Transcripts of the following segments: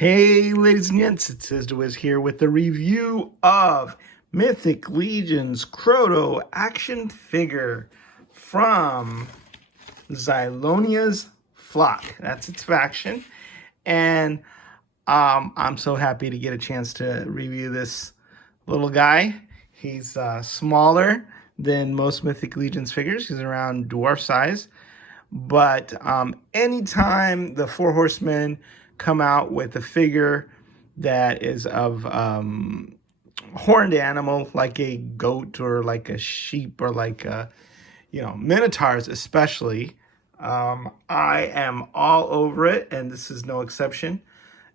Hey, ladies and gents, it's SizzDeWiz here with the review of Mythic Legion's Krotos action figure from Xylonia's Flock. That's its faction. And I'm so happy to get a chance to review this little guy. He's smaller than most Mythic Legion's figures. He's around dwarf size. But anytime the Four Horsemen come out with a figure that is of horned animal, like a goat or like a sheep or like a, minotaurs especially, I am all over it, and this is no exception.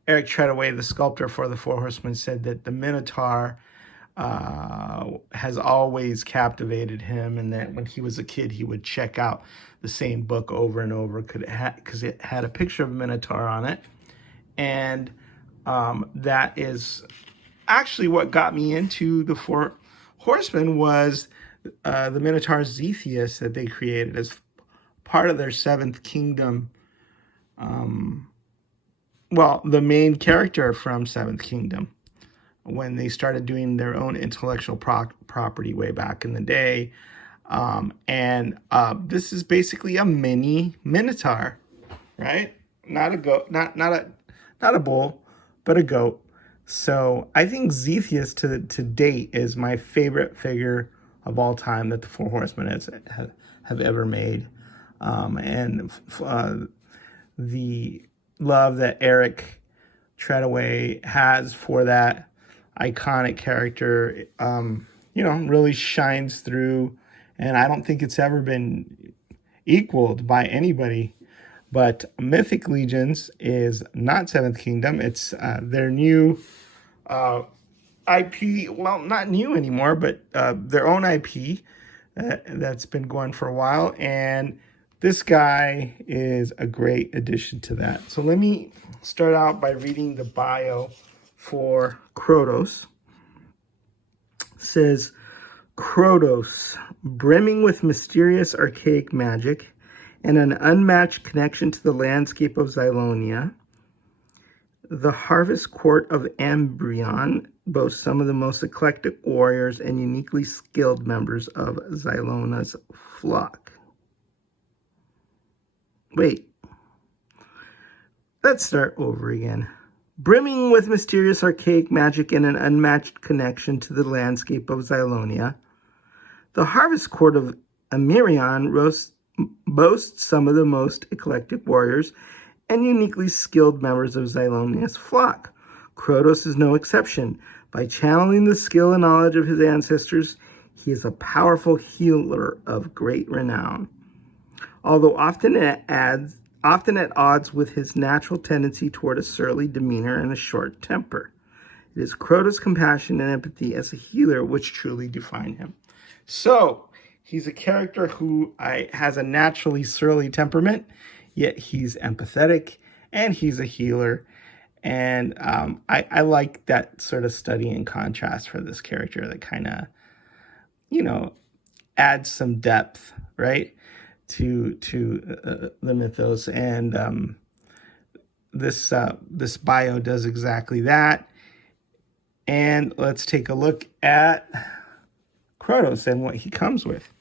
Eric Treadaway, the sculptor for the Four Horsemen, said that the minotaur has always captivated him, and that when he was a kid he would check out the same book over and over because it had a picture of a minotaur on it. And that is actually what got me into the Four Horsemen, was the minotaur Zethius that they created as part of their Seventh Kingdom. Well, the main character from Seventh Kingdom, when they started doing their own intellectual property way back in the day. This is basically a mini minotaur, right? Not a goat, not a bull, but a goat. So I think Zethius to date is my favorite figure of all time that the Four Horsemen have ever made. The love that Eric Treadaway has for that iconic character, really shines through. And I don't think it's ever been equaled by anybody. But Mythic Legions is not Seventh Kingdom. It's their new IP. Well, not new anymore, but their own IP that's been going for a while. And this guy is a great addition to that. So let me start out by reading the bio for Krotos. It says, Krotos, brimming with mysterious archaic magic and an unmatched connection to the landscape of Xylonia, the Harvest Court of Ambrion boasts some of the most eclectic warriors and uniquely skilled members of Xylonia's flock. Wait, let's start over again. Brimming with mysterious archaic magic and an unmatched connection to the landscape of Xylonia, the Harvest Court of Ambrion boasts some of the most eclectic warriors and uniquely skilled members of Xylonia's flock. Krotos is no exception. By channeling the skill and knowledge of his ancestors, he is a powerful healer of great renown. Although often at odds with his natural tendency toward a surly demeanor and a short temper, it is Krotos' compassion and empathy as a healer which truly define him. So, he's a character who has a naturally surly temperament, yet he's empathetic, and he's a healer. And I like that sort of study and contrast for this character that kind of, adds some depth, right, to the mythos. And this bio does exactly that. And let's take a look at Krotos and what he comes with.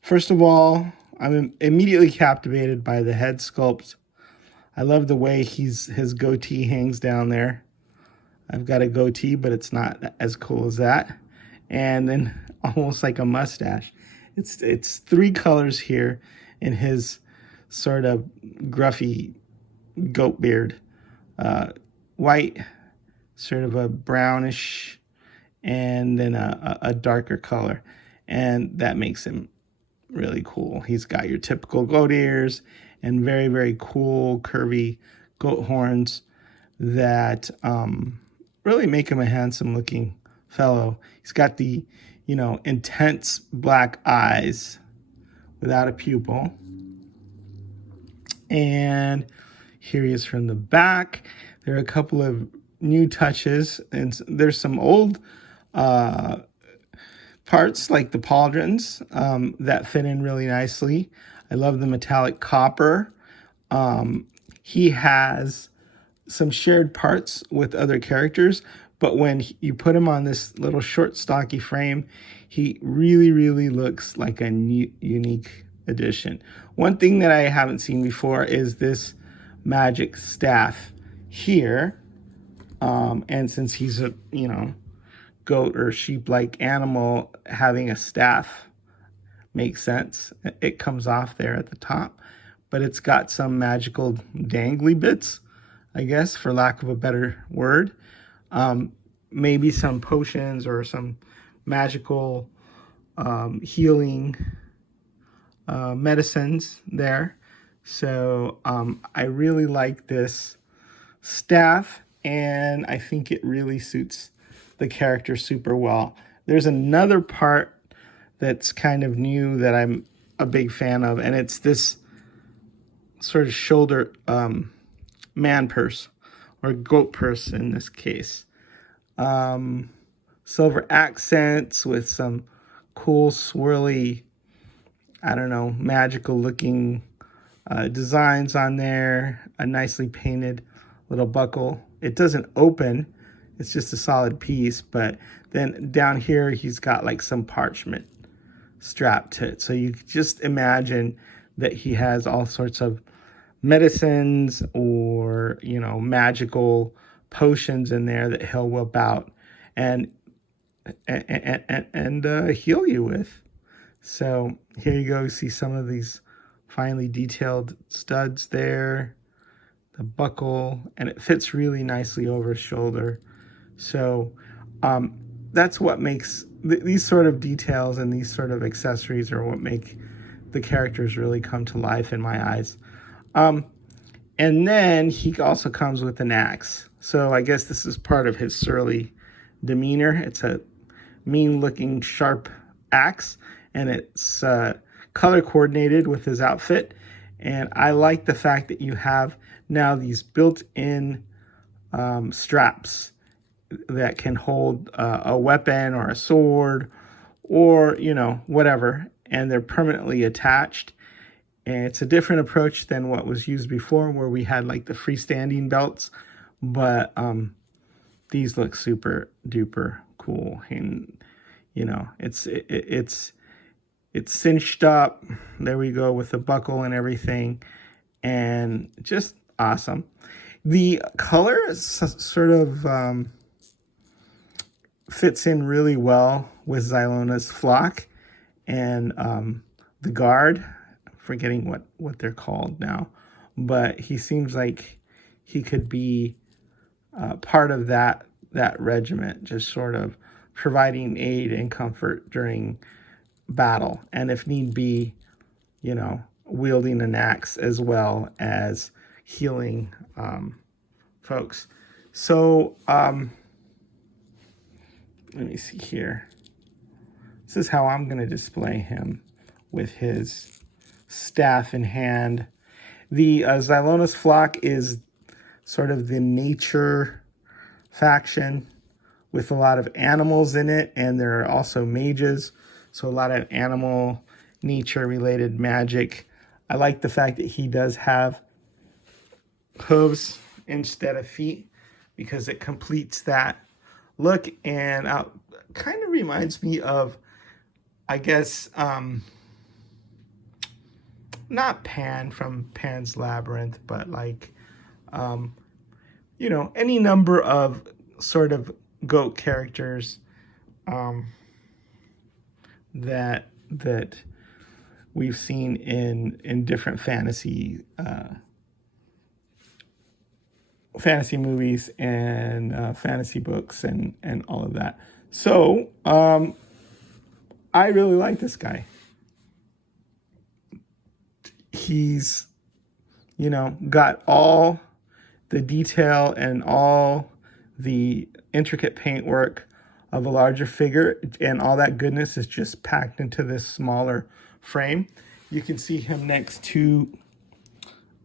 First of all, I'm immediately captivated by the head sculpt. I love the way his goatee hangs down there. I've got a goatee, but it's not as cool as that. And then almost like a mustache. It's three colors here in his sort of gruffy goat beard. White, sort of a brownish, and then a darker color. And that makes him really cool. He's got your typical goat ears and very, very cool, curvy goat horns that really make him a handsome-looking fellow. He's got the, intense black eyes without a pupil. And here he is from the back. There are a couple of new touches, and there's some old parts like the pauldrons that fit in really nicely. I love the metallic copper. he has some shared parts with other characters, but when you put him on this little short, stocky frame, he really, really looks like a unique addition. One thing that I haven't seen before is this magic staff here. And since he's a, goat or sheep-like animal, having a staff makes sense. It comes off there at the top, but it's got some magical dangly bits, I guess, for lack of a better word. Maybe some potions or some magical healing medicines there. So I really like this staff, and I think it really suits the character super well. There's another part that's kind of new that I'm a big fan of, and it's this sort of shoulder man purse, or goat purse in this case. Silver accents with some cool swirly, I don't know, magical looking designs on there. A nicely painted little buckle. It doesn't open, it's just a solid piece, but then down here he's got like some parchment strapped to it. So you just imagine that he has all sorts of medicines or, magical potions in there that he'll whip out and heal you with. So here you go. You see some of these finely detailed studs there, the buckle, and it fits really nicely over his shoulder. So that's what makes these sort of details and these sort of accessories are what make the characters really come to life in my eyes. And then he also comes with an axe. So I guess this is part of his surly demeanor. It's a mean-looking, sharp axe, and it's color coordinated with his outfit. And I like the fact that you have now these built-in straps that can hold a weapon or a sword or, whatever, and they're permanently attached. And it's a different approach than what was used before, where we had like the freestanding belts, but these look super duper cool. And, it's cinched up. There we go, with the buckle and everything, and just awesome. The color is sort of fits in really well with Xylona's flock and the guard. I'm forgetting what they're called now, but he seems like he could be part of that regiment, just sort of providing aid and comfort during battle, and if need be, wielding an axe as well as healing folks. So let me see here. This is how I'm going to display him with his staff in hand. The Xylona's flock is sort of the nature faction with a lot of animals in it, and there are also mages, so a lot of animal nature related magic. I like the fact that he does have hooves instead of feet, because it completes that look, and kind of reminds me of, I guess, not Pan from Pan's Labyrinth, but like, any number of sort of goat characters that we've seen in different fantasy movies and fantasy books and all of that. So I really like this guy. He's got all the detail and all the intricate paintwork of a larger figure, and all that goodness is just packed into this smaller frame. You can see him next to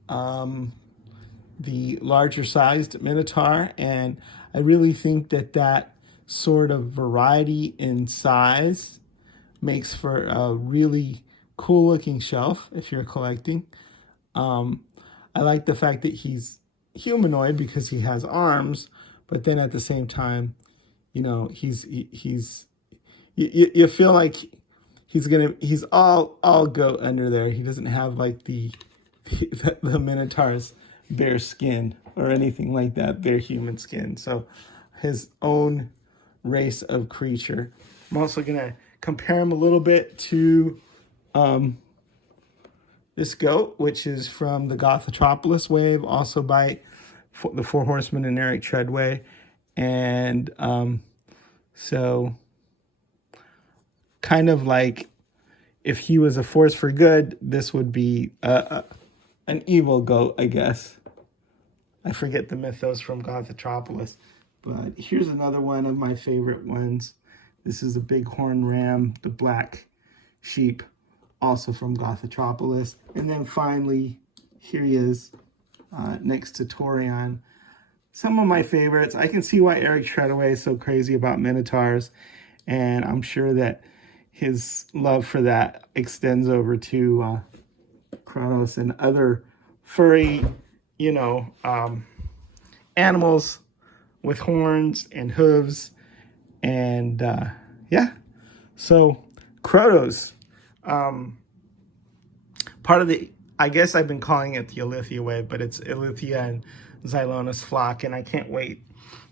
the larger sized Minotaur, and I really think that sort of variety in size makes for a really cool looking shelf if you're collecting. I like the fact that he's humanoid because he has arms, but then at the same time, you know, you feel like he's all goat under there. He doesn't have like the Minotaur's bare skin or anything like that, bare human skin. So his own race of creature. I'm also gonna compare him a little bit to this goat, which is from the Gothotropolis wave, also by the Four Horsemen and Eric Treadway. And so kind of like if he was a force for good, this would be an evil goat, I guess. I forget the mythos from Gothotropolis. But here's another one of my favorite ones. This is a bighorn ram, the black sheep, also from Gothotropolis. And then finally, here he is next to Torion. Some of my favorites. I can see why Eric Treadway is so crazy about Minotaurs. And I'm sure that his love for that extends over to Krotos and other furry, you know, animals with horns and hooves. And yeah, so Krotos, part of the, I guess I've been calling it the Ilithia wave, but it's Ilithia and Xylona's flock, and I can't wait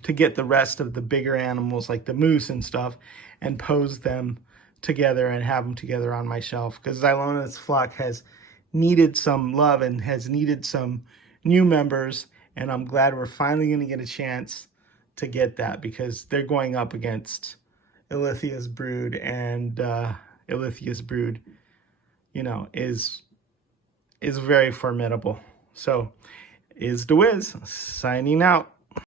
to get the rest of the bigger animals like the moose and stuff and pose them together and have them together on my shelf, because Xylona's flock has needed some love and has needed some new members, and I'm glad we're finally going to get a chance to get that, because they're going up against Ilithia's brood, and Ilithia's brood, you know, is very formidable. So is the Wiz signing out.